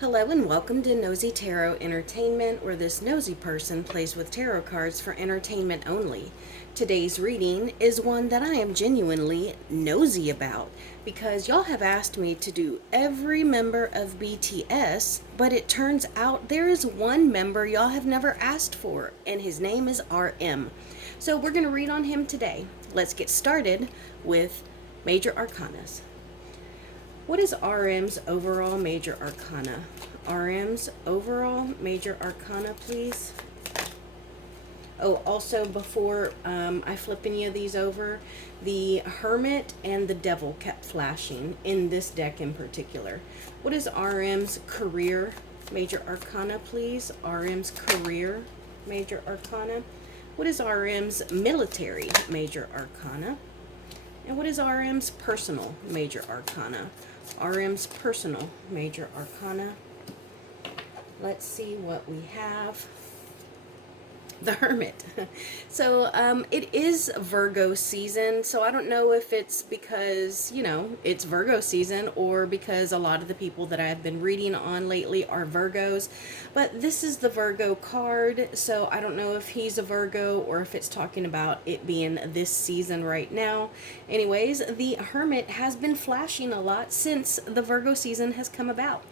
Hello and welcome to Nosy Tarot Entertainment, where this nosy person plays with tarot cards for entertainment only. Today's reading is one that I am genuinely nosy about because y'all have asked me to do every member of BTS, but it turns out there is one member y'all have never asked for, and his name is RM. So we're going to read on him today. Let's get started with Major Arcanas. What is RM's overall major arcana? RM's overall major arcana, please. Oh, also before I flip any of these over, the Hermit and the Devil kept flashing in this deck in particular. What is RM's career major arcana, please? RM's career major arcana. What is RM's military major arcana? And what is RM's personal major arcana? RM's personal major arcana. Let's see what we have. The Hermit. So it is Virgo season, so I don't know if it's because, it's Virgo season or because a lot of the people that I've been reading on lately are Virgos, but this is the Virgo card, so I don't know if he's a Virgo or if it's talking about it being this season right now. Anyways, the Hermit has been flashing a lot since the Virgo season has come about.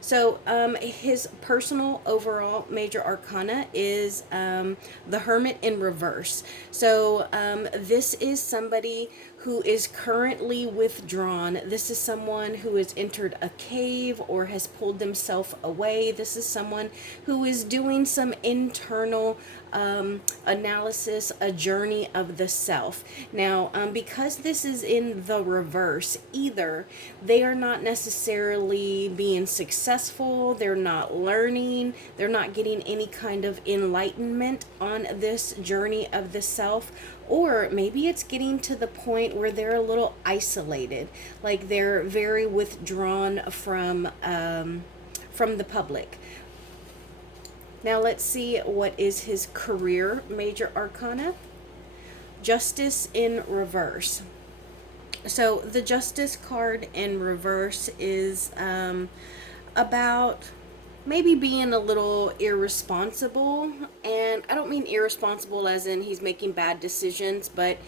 So his personal overall major arcana is the Hermit in reverse. So this is somebody who is currently withdrawn. This is someone who has entered a cave or has pulled themselves away. This is someone who is doing some internal analysis, a journey of the self. Now, because this is in the reverse, either they are not necessarily being successful, they're not learning, they're not getting any kind of enlightenment on this journey of the self, or maybe it's getting to the point where they're a little isolated, like they're very withdrawn from the public. Now let's see what is his career major arcana. Justice in reverse. So the Justice card in reverse is about maybe being a little irresponsible, and I don't mean irresponsible as in he's making bad decisions, but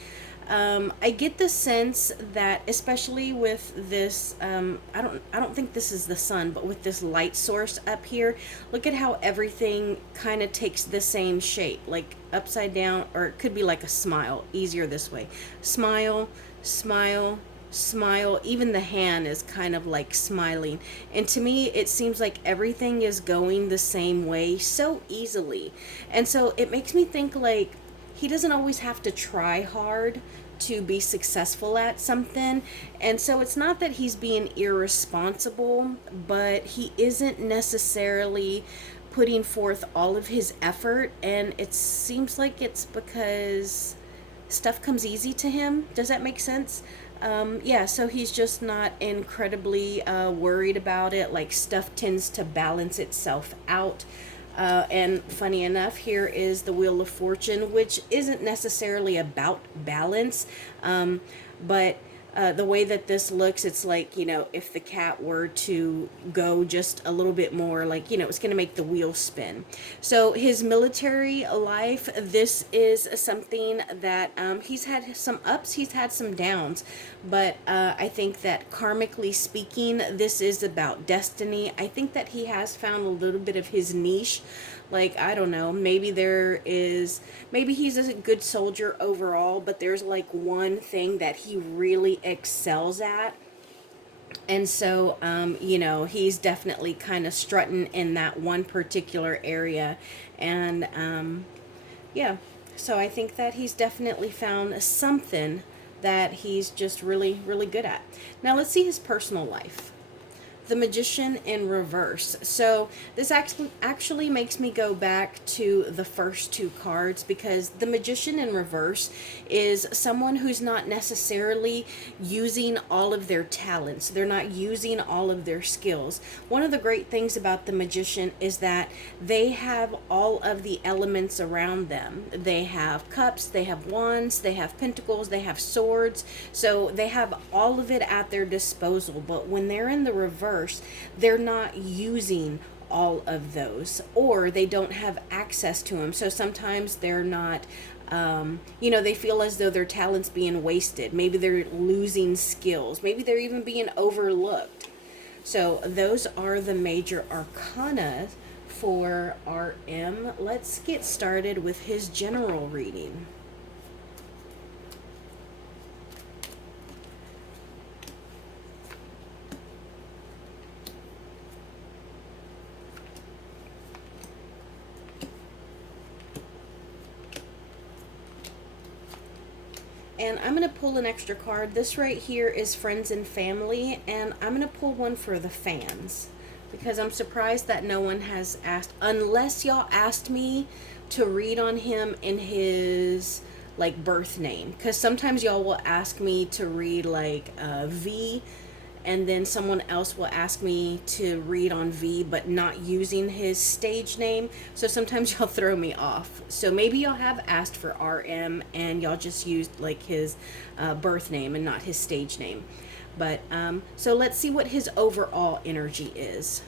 I get the sense that, especially with this, I don't think this is the sun, but with this light source up here, look at how everything kind of takes the same shape, like upside down, or it could be like a smile. Easier this way. Smile, smile, smile. Even the hand is kind of like smiling, and to me it seems like everything is going the same way so easily, and so it makes me think like he doesn't always have to try hard to be successful at something. And so it's not that he's being irresponsible, but he isn't necessarily putting forth all of his effort, and it seems like it's because stuff comes easy to him. Does that make sense? Yeah, so he's just not incredibly worried about it. Like, stuff tends to balance itself out. And funny enough, here is the Wheel of Fortune, which isn't necessarily about balance, but the way that this looks, it's like, if the cat were to go just a little bit more, like, it's going to make the wheel spin. So his military life, this is something that he's had some ups, he's had some downs, but I think that karmically speaking, this is about destiny. I think that he has found a little bit of his niche. Like, I don't know, maybe he's a good soldier overall, but there's like one thing that he really excels at. And so, he's definitely kind of strutting in that one particular area. And, yeah, so I think that he's definitely found something that he's just really, really good at. Now let's see his personal life. The Magician in reverse. So this actually makes me go back to the first two cards, because the Magician in reverse is someone who's not necessarily using all of their talents. They're not using all of their skills. One of the great things about the Magician is that they have all of the elements around them. They have cups, they have wands, they have pentacles, they have swords. So they have all of it at their disposal. But when they're in the reverse, reverse, they're not using all of those, or they don't have access to them. So sometimes they're not, they feel as though their talent's being wasted. Maybe they're losing skills. Maybe they're even being overlooked. So those are the major arcana for RM. Let's get started with his general reading. And I'm going to pull an extra card. This right here is friends and family, and I'm going to pull one for the fans because I'm surprised that no one has asked, unless y'all asked me to read on him in his like birth name, because sometimes y'all will ask me to read like V, and then someone else will ask me to read on V but not using his stage name. So sometimes y'all throw me off. So maybe y'all have asked for RM and y'all just used like his birth name and not his stage name. But so let's see what his overall energy is.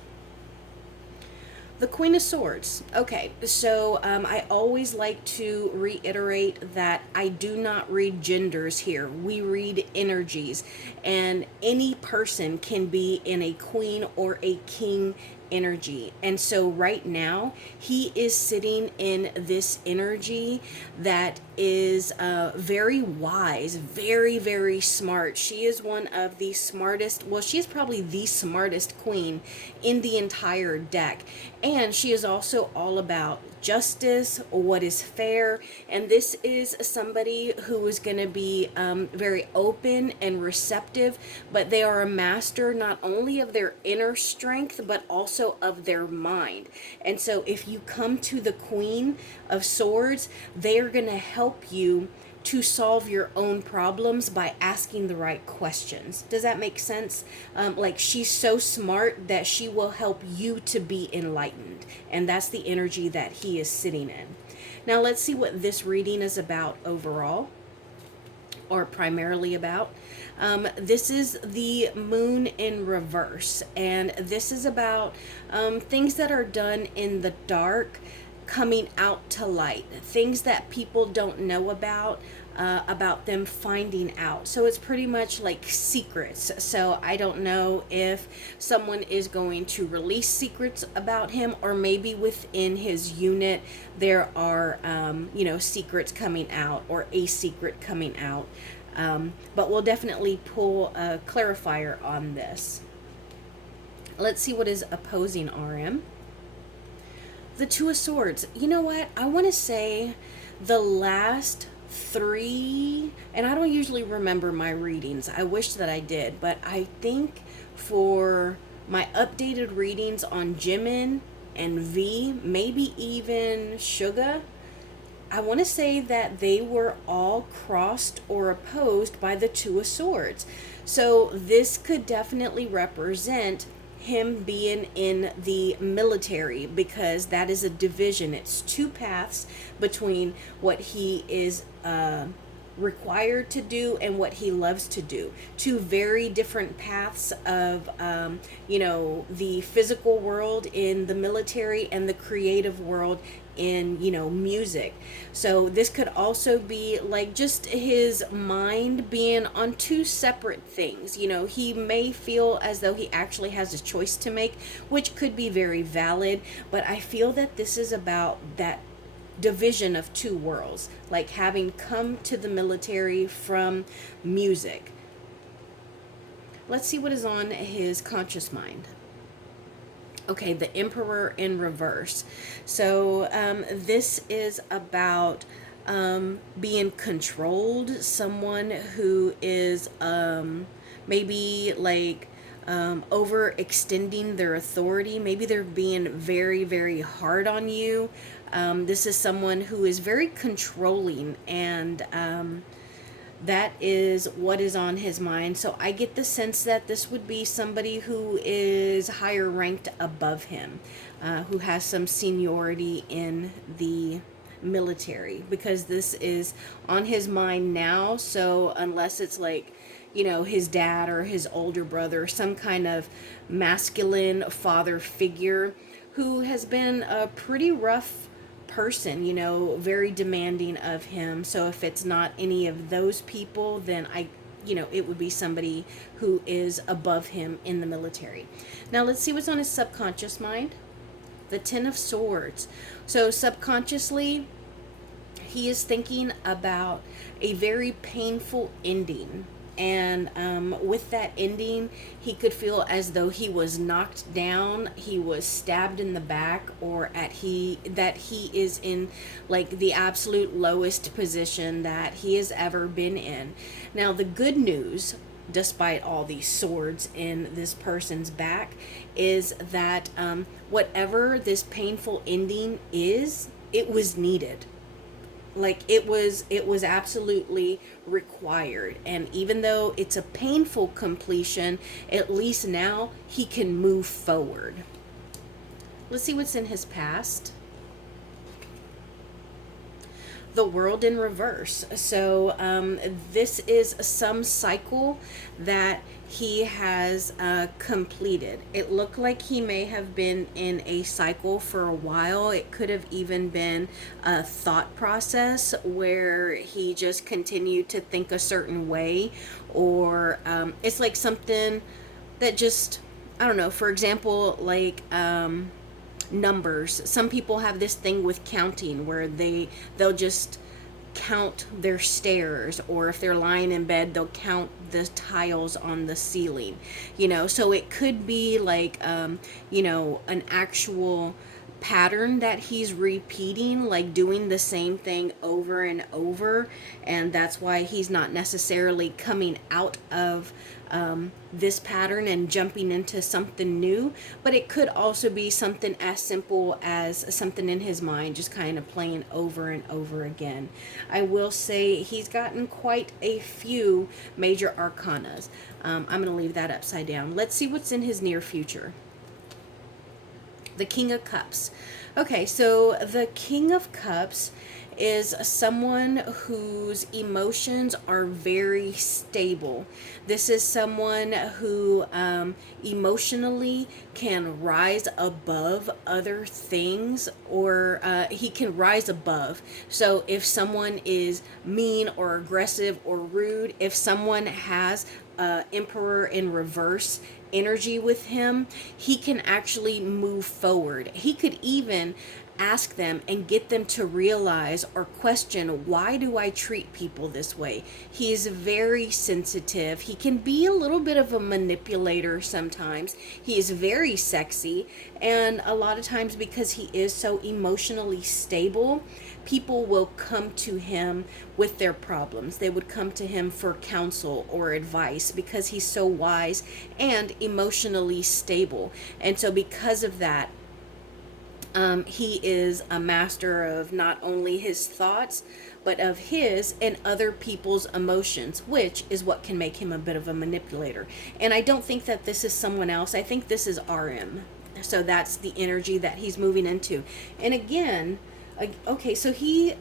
The Queen of Swords. Okay, so I always like to reiterate that I do not read genders here. We read energies, and any person can be in a queen or a king energy. And so right now he is sitting in this energy that is very wise, very, very smart. She is one of the smartest, well, she is probably the smartest queen in the entire deck. And she is also all about justice, what is fair, and this is somebody who is going to be very open and receptive, but they are a master not only of their inner strength but also of their mind. And so if you come to the Queen of Swords, they are going to help you to solve your own problems by asking the right questions. Does that make sense? Like, she's so smart that she will help you to be enlightened. And that's the energy that he is sitting in. Now let's see what this reading is about overall, or primarily about. This is the moon in reverse, and this is about things that are done in the dark coming out to light, things that people don't know about them finding out. So it's pretty much like secrets. So I don't know if someone is going to release secrets about him, or maybe within his unit there are secrets coming out, or a secret coming out. But we'll definitely pull a clarifier on this. Let's see what is opposing RM. The Two of Swords. You know what? I want to say the last three, and I don't usually remember my readings. I wish that I did, but I think for my updated readings on Jimin and V, maybe even Suga, I want to say that they were all crossed or opposed by the Two of Swords. So this could definitely represent him being in the military, because that is a division. It's two paths between what he is required to do and what he loves to do. Two very different paths of the physical world in the military and the creative world in music. So this could also be like just his mind being on two separate things. He may feel as though he actually has a choice to make, which could be very valid, but I feel that this is about that division of two worlds, like having come to the military from music. Let's see what is on his conscious mind. Okay, the Emperor in reverse. So this is about being controlled, someone who is maybe like overextending their authority. Maybe they're being very, very hard on you. This is someone who is very controlling, and that is what is on his mind. So I get the sense that this would be somebody who is higher ranked above him, who has some seniority in the military, because this is on his mind now. So unless it's like his dad or his older brother, some kind of masculine father figure who has been a pretty rough person, very demanding of him. So if it's not any of those people, then it would be somebody who is above him in the military. Now let's see what's on his subconscious mind. The Ten of Swords. So subconsciously, he is thinking about a very painful ending. And with that ending, he could feel as though he was knocked down, he was stabbed in the back, or that he is in like the absolute lowest position that he has ever been in. Now, the good news, despite all these swords in this person's back, is that whatever this painful ending is, it was needed. Like it was absolutely required. And even though it's a painful completion, at least now he can move forward. Let's see what's in his past. The World in reverse. So this is some cycle that he has completed. It looked like he may have been in a cycle for a while. It could have even been a thought process where he just continued to think a certain way, or it's like something that just, I don't know, for example, like numbers. Some people have this thing with counting where they'll just count their stairs, or if they're lying in bed, they'll count the tiles on the ceiling. So it could be like an actual pattern that he's repeating, like doing the same thing over and over, and that's why he's not necessarily coming out of this pattern and jumping into something new. But it could also be something as simple as something in his mind just kind of playing over and over again. I will say he's gotten quite a few major arcanas. I'm going to leave that upside down. Let's see what's in his near future. The King of Cups. Okay, so the King of Cups is someone whose emotions are very stable. This is someone who emotionally can rise above other things, or he can rise above. So if someone is mean or aggressive or rude, if someone has Emperor in reverse energy with him, he can actually move forward. He could even ask them and get them to realize or question, why do I treat people this way? He is very sensitive. He can be a little bit of a manipulator sometimes. He is very sexy, and a lot of times, because he is so emotionally stable, people will come to him with their problems. They would come to him for counsel or advice because he's so wise and emotionally stable. And so because of that, he is a master of not only his thoughts, but of his and other people's emotions, which is what can make him a bit of a manipulator. And I don't think that this is someone else. I think this is RM. So that's the energy that he's moving into. And again, okay, so he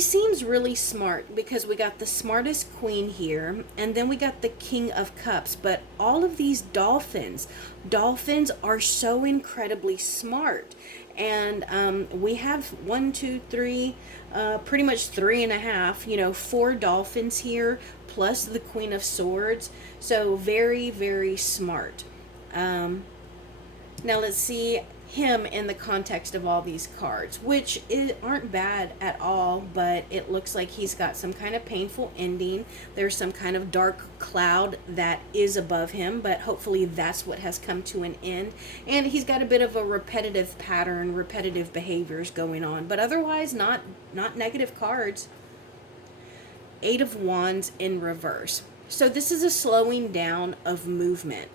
seems really smart, because we got the smartest queen here, and then we got the King of Cups. But all of these dolphins are so incredibly smart. And we have 1, 2, 3, pretty much 3.5, 4 dolphins here, plus the Queen of Swords. So very, very smart. Now let's see him in the context of all these cards, which aren't bad at all, but it looks like he's got some kind of painful ending. There's some kind of dark cloud that is above him, but hopefully that's what has come to an end. And he's got a bit of a repetitive pattern, repetitive behaviors going on, but otherwise not negative cards. 8 of Wands in reverse. So this is a slowing down of movement.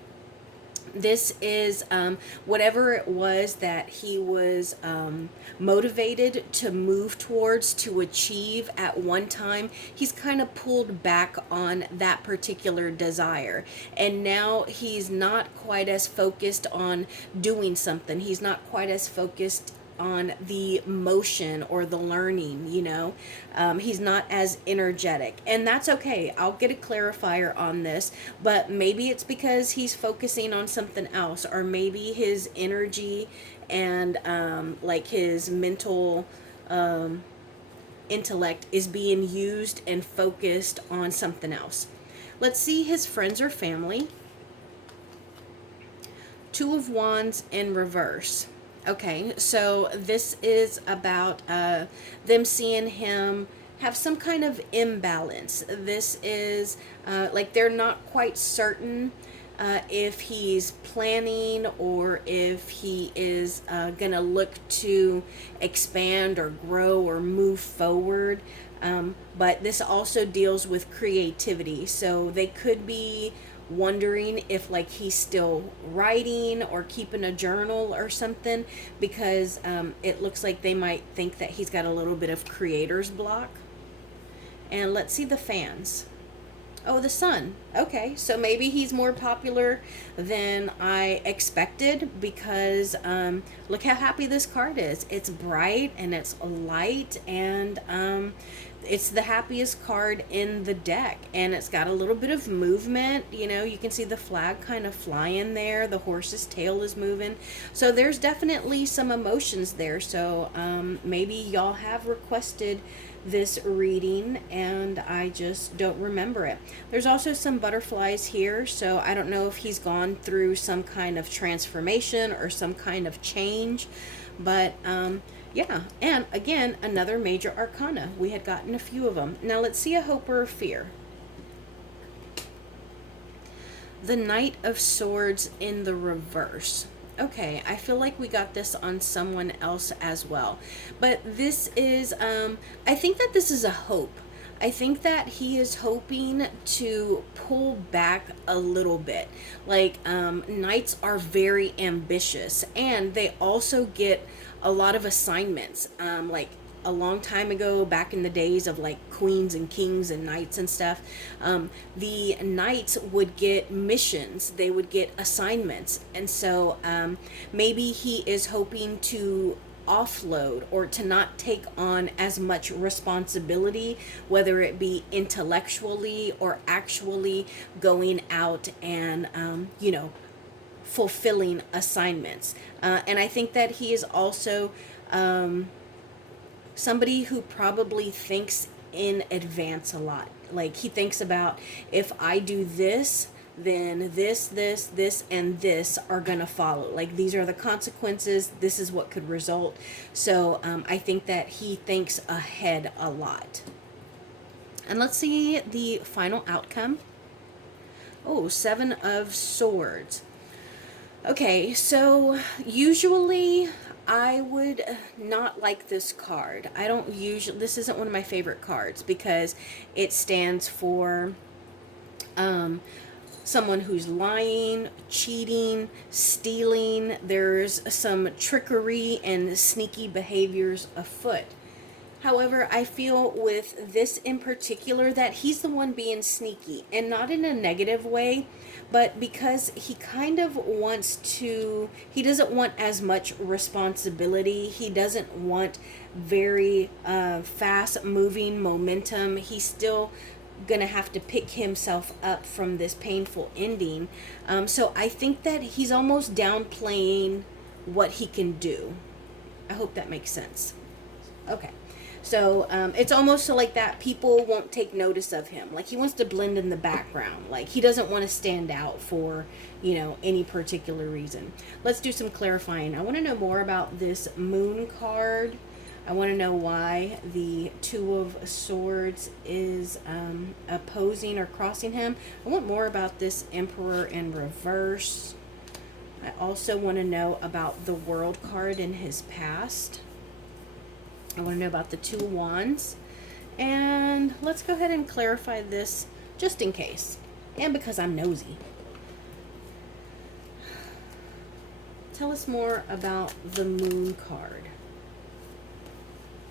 This is whatever it was that he was motivated to move towards, to achieve at one time. He's kind of pulled back on that particular desire. And now he's not quite as focused on doing something. He's not quite as focused on the motion or the learning, you know. He's not as energetic, and that's okay. I'll get a clarifier on this, but maybe it's because he's focusing on something else, or maybe his energy and like his mental intellect is being used and focused on something else. Let's see his friends or family. Two of Wands in reverse. Okay, so this is about them seeing him have some kind of imbalance. This is like they're not quite certain if he's planning or if he is going to look to expand or grow or move forward. But this also deals with creativity. So they could be wondering if like he's still writing or keeping a journal or something, because it looks like they might think that he's got a little bit of creator's block. And let's see the fans. Oh, the sun. Okay, so maybe he's more popular than I expected, because look how happy this card is. It's bright and it's light, and it's the happiest card in the deck, and it's got a little bit of movement. You know, you can see the flag kind of flying there. The horse's tail is moving. So there's definitely some emotions there. So maybe y'all have requested this reading and I just don't remember it. There's also some butterflies here, so I don't know if he's gone through some kind of transformation or some kind of change, but yeah. And again, another major arcana. We had gotten a few of them. Now let's see a hope or a fear. The Knight of Swords in the reverse. Okay, I feel like we got this on someone else as well. But this is, I think that this is a hope. I think that he is hoping to pull back a little bit. Like, knights are very ambitious, and they also get a lot of assignments. Like, a long time ago, back in the days of like queens and kings and knights and stuff, the knights would get missions, they would get assignments, and so maybe he is hoping to offload or to not take on as much responsibility, whether it be intellectually or actually going out and you know, fulfilling assignments. And I think that he is also somebody who probably thinks in advance a lot. Like, he thinks about, if I do this, then this, and this are gonna follow. Like, these are the consequences. This is what could result. So I think that he thinks ahead a lot. And let's see the final outcome. Oh, Seven of Swords. Okay, so usually I would not like this card. I don't usually, this isn't one of my favorite cards, because it stands for someone who's lying, cheating, stealing. There's some trickery and sneaky behaviors afoot. However, I feel with this in particular that he's the one being sneaky, and not in a negative way, but because he kind of wants to, he doesn't want as much responsibility. He doesn't want very fast moving momentum. He's still gonna have to pick himself up from this painful ending. So I think that he's almost downplaying what he can do. I hope that makes sense. Okay. So it's almost so like that people won't take notice of him. Like, he wants to blend in the background. Like, he doesn't want to stand out for, you know, any particular reason. Let's do some clarifying. I want to know more about this Moon card. I want to know why the Two of Swords is opposing or crossing him. I want more about this Emperor in reverse. I also want to know about the World card in his past. I want to know about the Two of Wands. And let's go ahead and clarify this just in case, and because I'm nosy. Tell us more about the Moon card.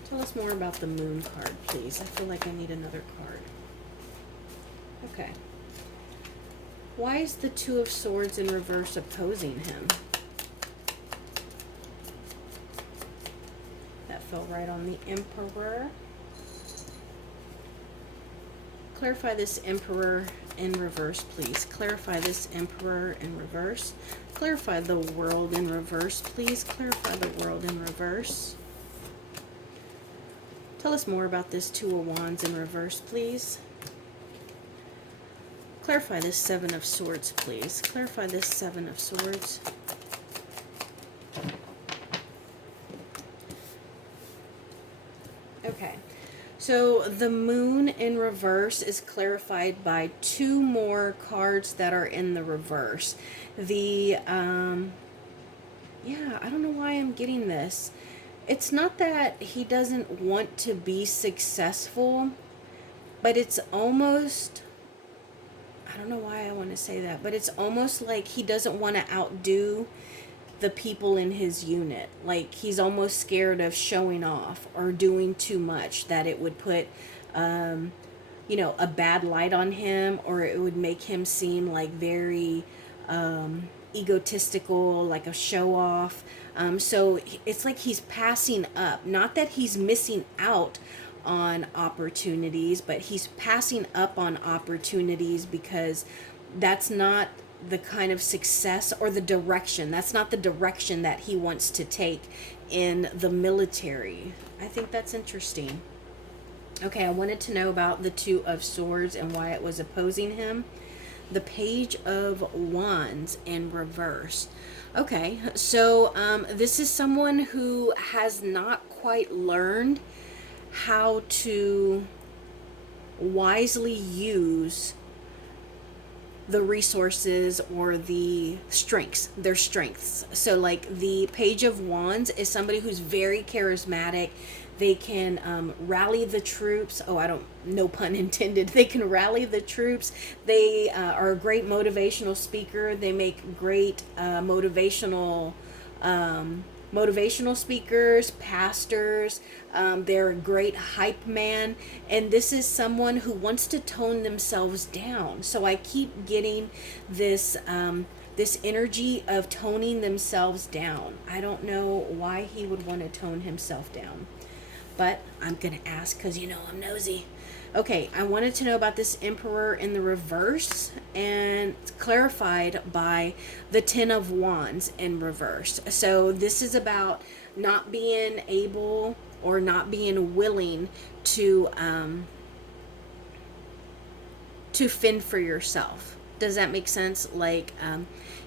Tell us more about the Moon card, please. I feel like I need another card. Okay. Why is the Two of Swords in reverse opposing him? fell right on the Emperor. Clarify this Emperor in reverse, please. Clarify this Emperor in reverse. Clarify the World in reverse, please. Clarify the World in reverse. Tell us more about this Two of Wands in reverse, please. Clarify this Seven of Swords, please. Clarify this Seven of Swords. Okay. So the Moon in reverse is clarified by two more cards that are in the reverse. The, yeah, I don't know why I'm getting this. It's not that he doesn't want to be successful, but it's almost, I don't know why I want to say that, but it's almost like he doesn't want to outdo the people in his unit. Like he's almost scared of showing off or doing too much, that it would put you know, a bad light on him, or it would make him seem like very egotistical, like a show off. So it's like he's passing up, not that he's missing out on opportunities, but he's passing up on opportunities because that's not the kind of success or the direction. That's not the direction that he wants to take in the military. I think that's interesting. Okay, I wanted to know about the Two of Swords and why it was opposing him. The Page of Wands in reverse. Okay, so this is someone who has not quite learned how to wisely use the resources or the strengths, their strengths. So like the Page of Wands is somebody who's very charismatic. They can rally the troops. Oh, I don't, no pun intended. They can rally the troops. They are a great motivational speaker. They make great motivational speakers, pastors. They're a great hype man, and this is someone who wants to tone themselves down. So I keep getting this this energy of toning themselves down. I don't know why he would want to tone himself down, but I'm gonna ask because you know I'm nosy. Okay, I wanted to know about this Emperor in the reverse, and it's clarified by the Ten of Wands in reverse. So this is about not being able or not being willing to fend for yourself. Does that make sense? Like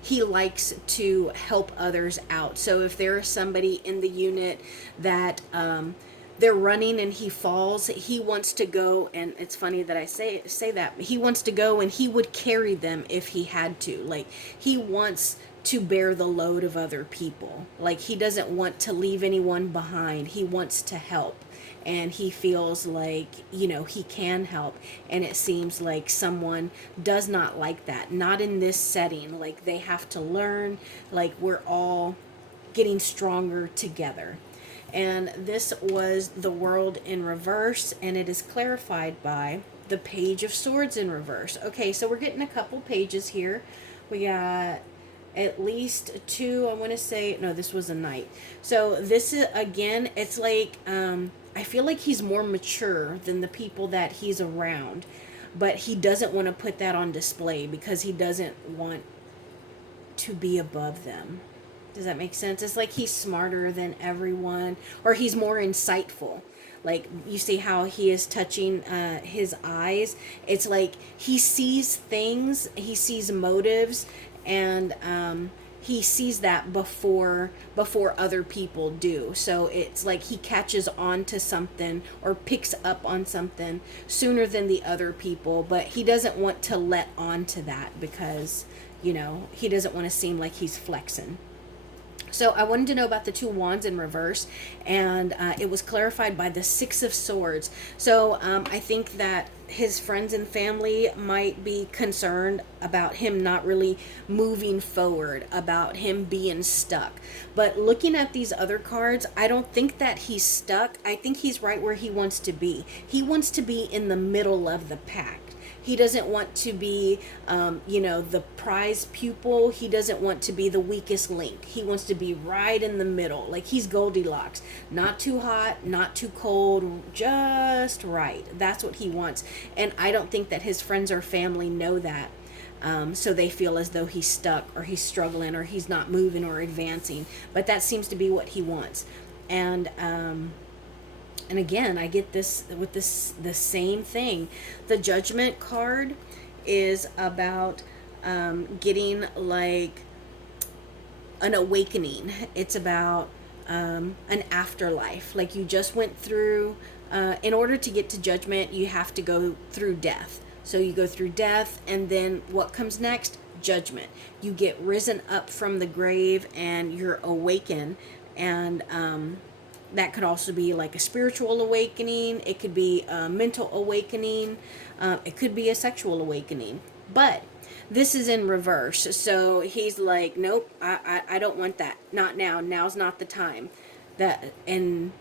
he likes to help others out. So if there is somebody in the unit that they're running and he falls, he wants to go, and it's funny that I say that, he wants to go and he would carry them if he had to. Like he wants to bear the load of other people. Like he doesn't want to leave anyone behind. He wants to help, and he feels like, you know, he can help, and it seems like someone does not like that. Not in this setting. Like they have to learn, like we're all getting stronger together. And this was the World in reverse, and it is clarified by the Page of Swords in reverse. Okay, so we're getting a couple pages here. We got at least two, I want to say, no, this was a Knight. So this is, again, it's like, I feel like he's more mature than the people that he's around, but he doesn't want to put that on display because he doesn't want to be above them. Does that make sense? It's like he's smarter than everyone, or he's more insightful. Like you see how he is touching his eyes. It's like he sees things, he sees motives, and he sees that before other people do. So it's like he catches on to something or picks up on something sooner than the other people, but he doesn't want to let on to that because, you know, he doesn't want to seem like he's flexing. So I wanted to know about the Two Wands in reverse, and it was clarified by the Six of Swords. So I think that his friends and family might be concerned about him not really moving forward, about him being stuck. But looking at these other cards, I don't think that he's stuck. I think he's right where he wants to be. He wants to be in the middle of the pack. He doesn't want to be, the prize pupil. He doesn't want to be the weakest link. He wants to be right in the middle. Like he's Goldilocks. Not too hot, not too cold, just right. That's what he wants. And I don't think that his friends or family know that. So they feel as though he's stuck or he's struggling or he's not moving or advancing. But that seems to be what he wants. And again, I get this with the same thing. The Judgment card is about getting like an awakening. It's about an afterlife. Like you just went through, in order to get to Judgment, you have to go through death. So you go through death, and then what comes next? Judgment. You get risen up from the grave and you're awakened. And that could also be like a spiritual awakening. It could be a mental awakening. It could be a sexual awakening. But this is in reverse. So he's like, nope, I don't want that. Not now. Now's not the time. And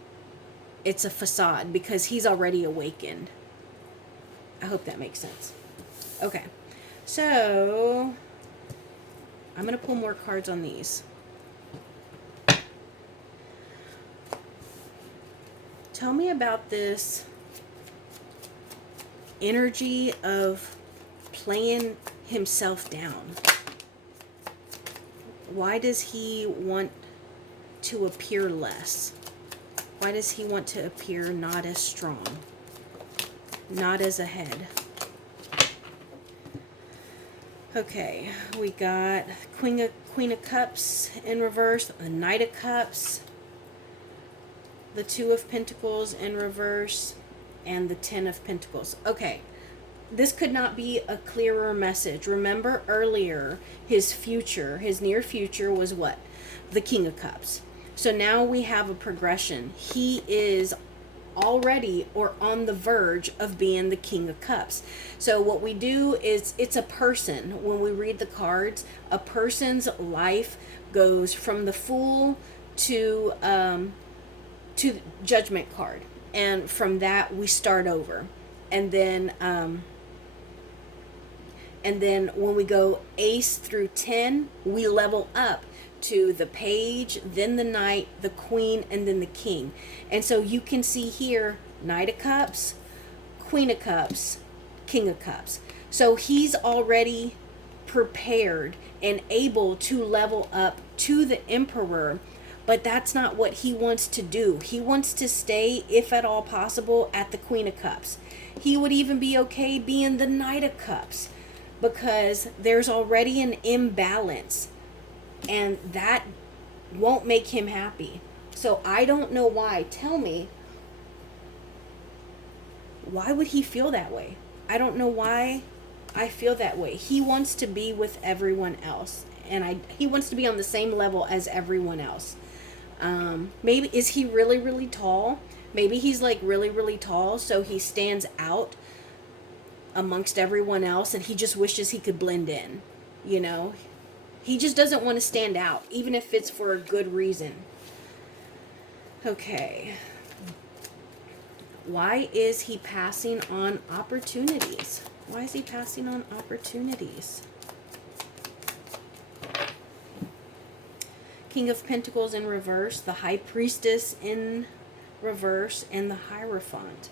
it's a facade because he's already awakened. I hope that makes sense. Okay. So I'm going to pull more cards on these. Tell me about this energy of playing himself down. Why does he want to appear less? Why does he want to appear not as strong? Not as ahead? Okay, we got Queen of Cups in reverse, the Knight of Cups, the Two of Pentacles in reverse, and the Ten of Pentacles. Okay, this could not be a clearer message. Remember earlier, his near future was what? The King of Cups. So now we have a progression. He is already or on the verge of being the King of Cups. So what we do is, it's a person. When we read the cards, a person's life goes from the Fool to Judgment card, and from that we start over, and then when we go Ace through 10, we level up to the Page, then the Knight, the Queen, and then the King. And so you can see here, Knight of Cups, Queen of Cups, King of Cups. So he's already prepared and able to level up to the Emperor. But that's not what he wants to do. He wants to stay, if at all possible, at the Queen of Cups. He would even be okay being the Knight of Cups because there's already an imbalance, and that won't make him happy. So I don't know why. Tell me, why would he feel that way? I don't know why I feel that way. He wants to be with everyone else, and he wants to be on the same level as everyone else. Maybe, is he really, really tall? Maybe he's like really, really tall, so he stands out amongst everyone else, and he just wishes he could blend in. He just doesn't want to stand out, even if it's for a good reason. Okay. Why is he passing on opportunities? Why is he passing on opportunities? King of Pentacles in reverse, the High Priestess in reverse, and the Hierophant.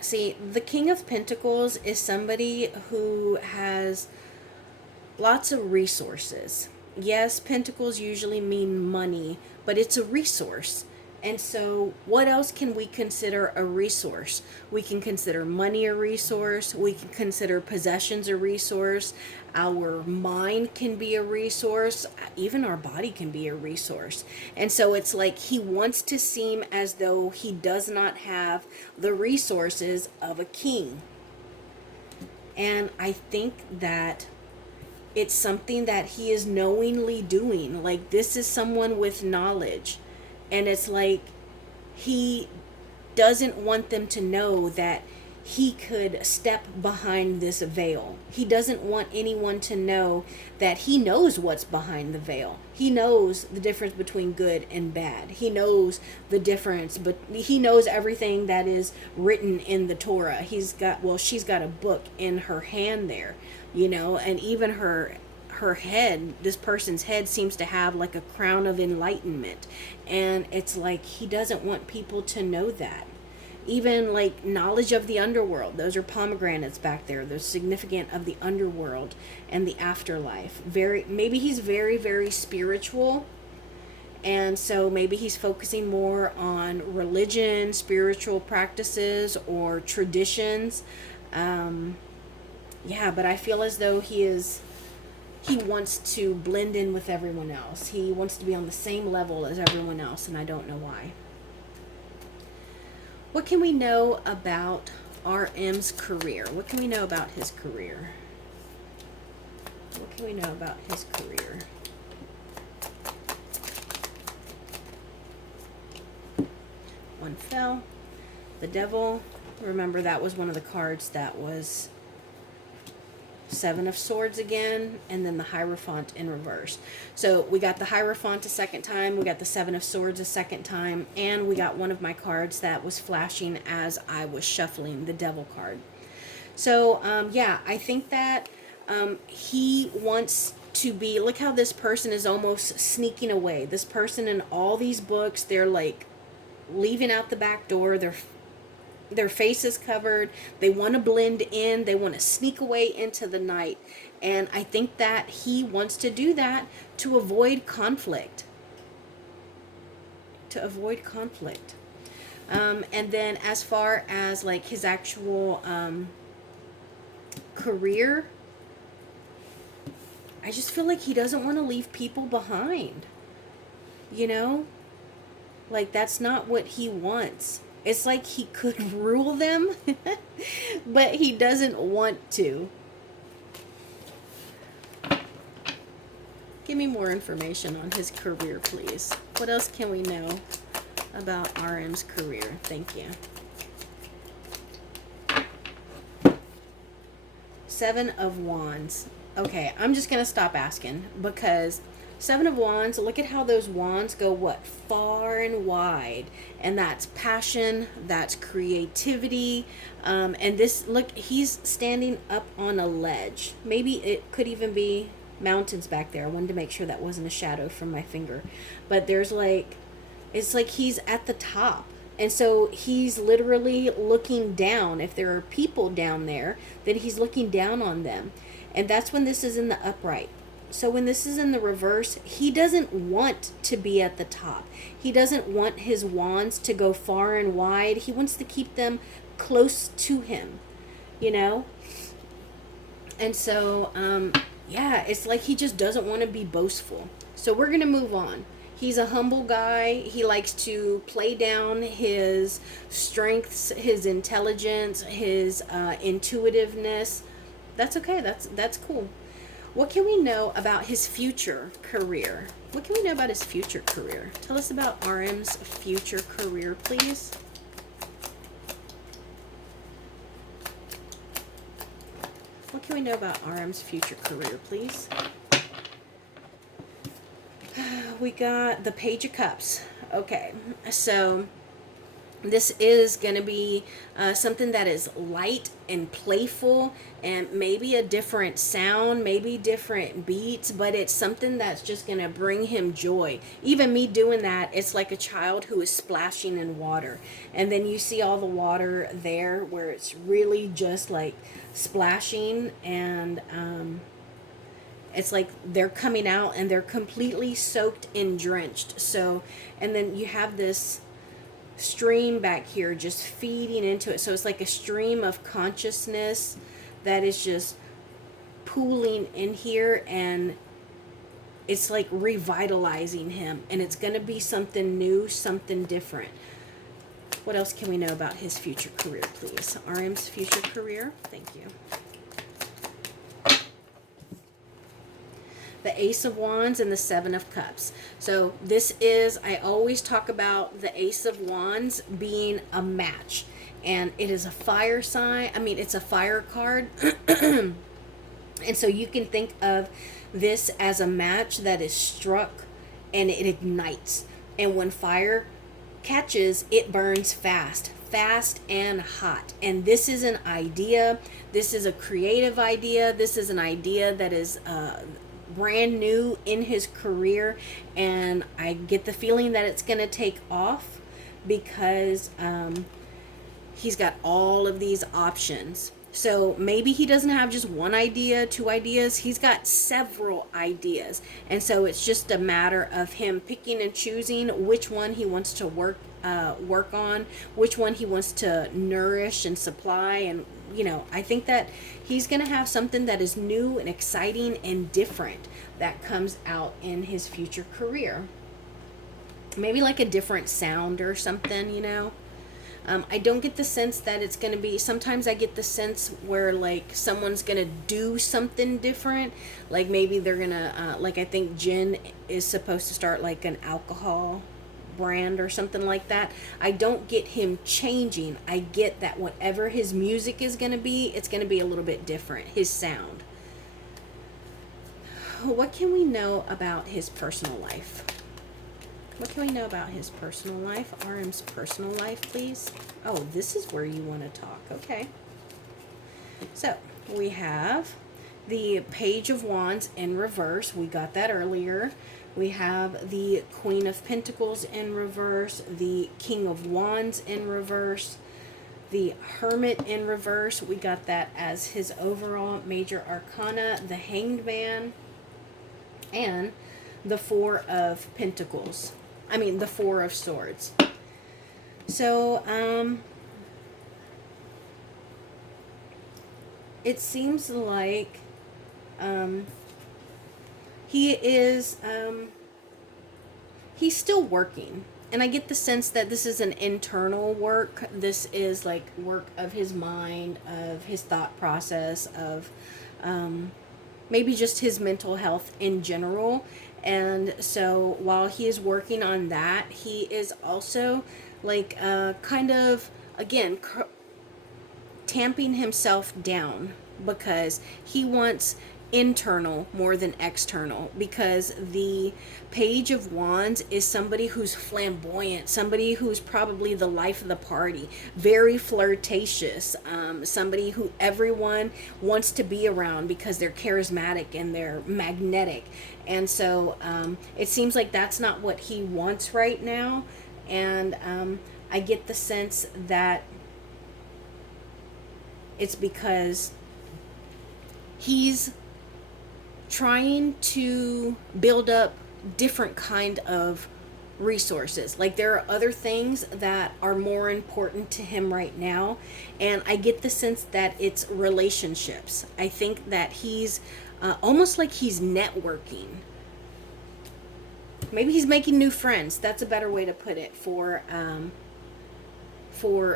See, the King of Pentacles is somebody who has lots of resources. Yes, pentacles usually mean money, but it's a resource. And so what else can we consider a resource? We can consider money a resource. We can consider possessions a resource. Our mind can be a resource. Even our body can be a resource. And so it's like he wants to seem as though he does not have the resources of a king. And I think that it's something that he is knowingly doing. Like, this is someone with knowledge. And it's like he doesn't want them to know that he could step behind this veil. He doesn't want anyone to know that he knows what's behind the veil. He knows the difference between good and bad. He knows the difference, but he knows everything that is written in the Torah. She's got a book in her hand there, and even her head, this person's head, seems to have like a crown of enlightenment. And it's like he doesn't want people to know that. Even like knowledge of the underworld, those are pomegranates back there. They're significant of the underworld and the afterlife. Maybe he's very, very spiritual, and so maybe he's focusing more on religion, spiritual practices, or traditions. But I feel as though he wants to blend in with everyone else. He wants to be on the same level as everyone else, and I don't know why. What can we know about RM's career? What can we know about his career? What can we know about his career? One fell. The Devil. Remember, that was one of the cards that was Seven of Swords again, and then the Hierophant in reverse. So we got the Hierophant a second time, we got the Seven of Swords a second time, and we got one of my cards that was flashing as I was shuffling, the Devil card. So I think that he wants to be, look how this person is almost sneaking away. This person in all these books, they're like leaving out the back door. Their face is covered. They want to blend in. They want to sneak away into the night. And I think that he wants to do that to avoid conflict. And then as far as like his actual career, I just feel like he doesn't want to leave people behind. Like that's not what he wants. It's like he could rule them, but he doesn't want to. Give me more information on his career, please. What else can we know about RM's career? Thank you. Seven of Wands. Okay, I'm just going to stop asking because Seven of Wands, look at how those wands go, far and wide. And that's passion, that's creativity. And this, look, he's standing up on a ledge. Maybe it could even be mountains back there. I wanted to make sure that wasn't a shadow from my finger. But there's like, it's like he's at the top. And so he's literally looking down. If there are people down there, then he's looking down on them. And that's when this is in the upright. So when this is in the reverse, he doesn't want to be at the top. He doesn't want his wands to go far and wide. He wants to keep them close to him, And so, it's like he just doesn't want to be boastful. So we're going to move on. He's a humble guy. He likes to play down his strengths, his intelligence, his intuitiveness. That's okay. That's cool. What can we know about his future career? What can we know about his future career? Tell us about RM's future career, please. What can we know about RM's future career, please? We got the Page of Cups. Okay, so this is going to be something that is light and playful, and maybe a different sound, maybe different beats, but it's something that's just going to bring him joy. Even me doing that, it's like a child who is splashing in water. And then you see all the water there where it's really just like splashing, and it's like they're coming out and they're completely soaked and drenched. So, and then you have this stream back here just feeding into it. So it's like a stream of consciousness that is just pooling in here, and it's like revitalizing him, and it's going to be something new, something different. What else can we know about his future career, please? RM's future career. Thank you. The Ace of Wands and the Seven of Cups. So this is, I always talk about the Ace of Wands being a match. and it is a fire sign. I mean, it's a fire card. And so you can think of this as a match that is struck and it ignites. And when fire catches, it burns fast, fast and hot. And this is an idea. This is a creative idea. This is an idea that is brand new in his career. And I get the feeling that it's going to take off because he's got all of these options. So maybe he doesn't have just one idea, two ideas. He's got several ideas. And so it's just a matter of him picking and choosing which one he wants to work on, which one he wants to nourish and supply. And, I think that he's going to have something that is new and exciting and different that comes out in his future career. Maybe like a different sound or something. I don't get the sense that it's going to be, sometimes I get the sense where like someone's going to do something different. Like maybe they're going to, like I think gin is supposed to start like an alcohol brand or something like that. I don't get him changing. I get that whatever his music is going to be, it's going to be a little bit different, his sound. What can we know about his personal life? What can we know about his personal life? RM's personal life, please. Oh, this is where you want to talk. Okay. So, we have the Page of Wands in reverse. We got that earlier. We have the Queen of Pentacles in reverse. The King of Wands in reverse. The Hermit in reverse. We got that as his overall major arcana. The Hanged Man. And the Four of Pentacles. The Four of Swords. So, it seems like he is, he's still working. And I get the sense that this is an internal work. This is like work of his mind, of his thought process, of maybe just his mental health in general. And so while he is working on that, he is also like kind of, again, tamping himself down because he wants internal more than external, because the Page of Wands is somebody who's flamboyant, somebody who's probably the life of the party, very flirtatious, somebody who everyone wants to be around because they're charismatic and they're magnetic. And so it seems like that's not what he wants right now. And I get the sense that it's because he's trying to build up different kind of resources. Like there are other things that are more important to him right now, and I get the sense that it's relationships. I think that he's almost like he's networking. Maybe he's making new friends. That's a better way to put it for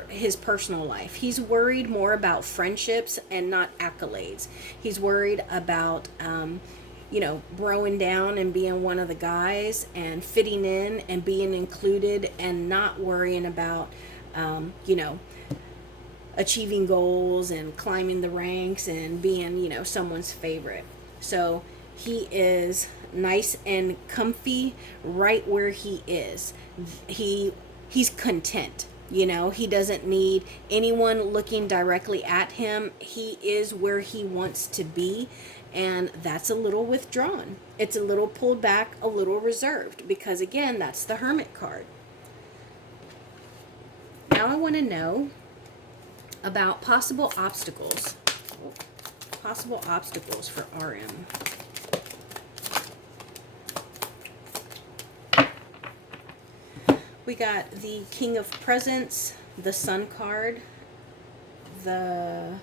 his personal life. He's worried more about friendships and not accolades. He's worried about broing down and being one of the guys and fitting in and being included, and not worrying about achieving goals and climbing the ranks and being someone's favorite. So he is nice and comfy right where he is. He's content. He doesn't need anyone looking directly at him. He is where he wants to be, and that's a little withdrawn. It's a little pulled back, a little reserved, because again, that's the Hermit card. Now I want to know about possible obstacles. Possible obstacles for RM. We got the King of Presents, the Sun card, the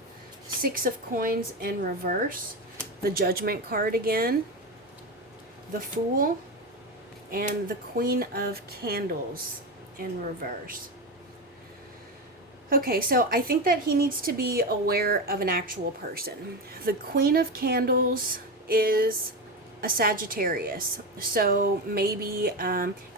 Six of Coins in reverse, the Judgment card again, the Fool, and the Queen of Candles in reverse. Okay, so I think that he needs to be aware of an actual person. The Queen of Candles is a Sagittarius. So maybe,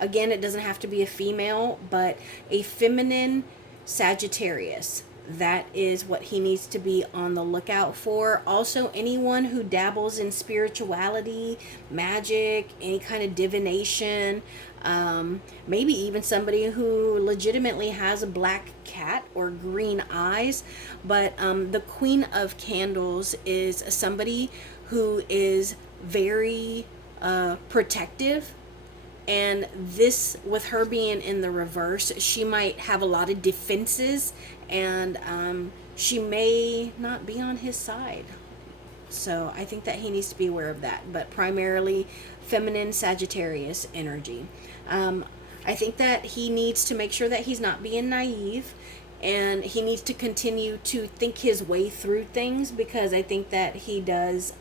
again, it doesn't have to be a female, but a feminine Sagittarius. That is what he needs to be on the lookout for. Also, anyone who dabbles in spirituality, magic, any kind of divination, maybe even somebody who legitimately has a black cat or green eyes. But the Queen of Candles is somebody who is very protective, and this, with her being in the reverse, she might have a lot of defenses, and she may not be on his side. So I think that he needs to be aware of that, but primarily feminine Sagittarius energy. I think that he needs to make sure that he's not being naive, and he needs to continue to think his way through things, because I think that he does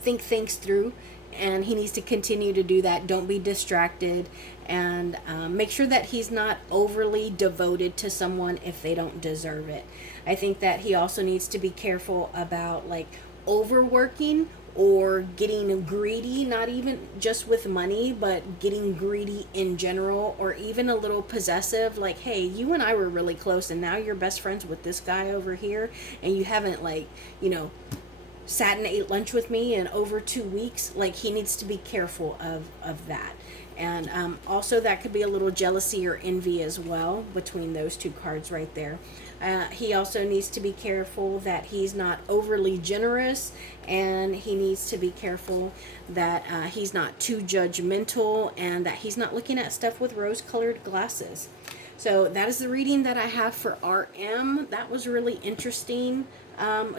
think things through, and he needs to continue to do that. Don't be distracted, and make sure that he's not overly devoted to someone if they don't deserve it. I think that he also needs to be careful about like overworking or getting greedy, not even just with money, but getting greedy in general, or even a little possessive, like, hey, you and I were really close and now you're best friends with this guy over here, and you haven't, like, sat and ate lunch with me in over 2 weeks. Like, he needs to be careful of that. And also, that could be a little jealousy or envy as well between those two cards right there. He also needs to be careful that he's not overly generous, and he needs to be careful that he's not too judgmental, and that he's not looking at stuff with rose-colored glasses. So that is the reading that I have for RM. That was really interesting.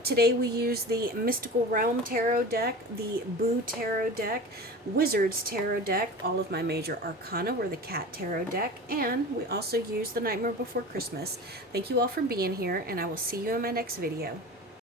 Today we use the Mystical Realm Tarot deck, the Boo Tarot deck, Wizards Tarot deck, all of my major arcana were the Cat Tarot deck, and we also use the Nightmare Before Christmas. Thank you all for being here, and I will see you in my next video.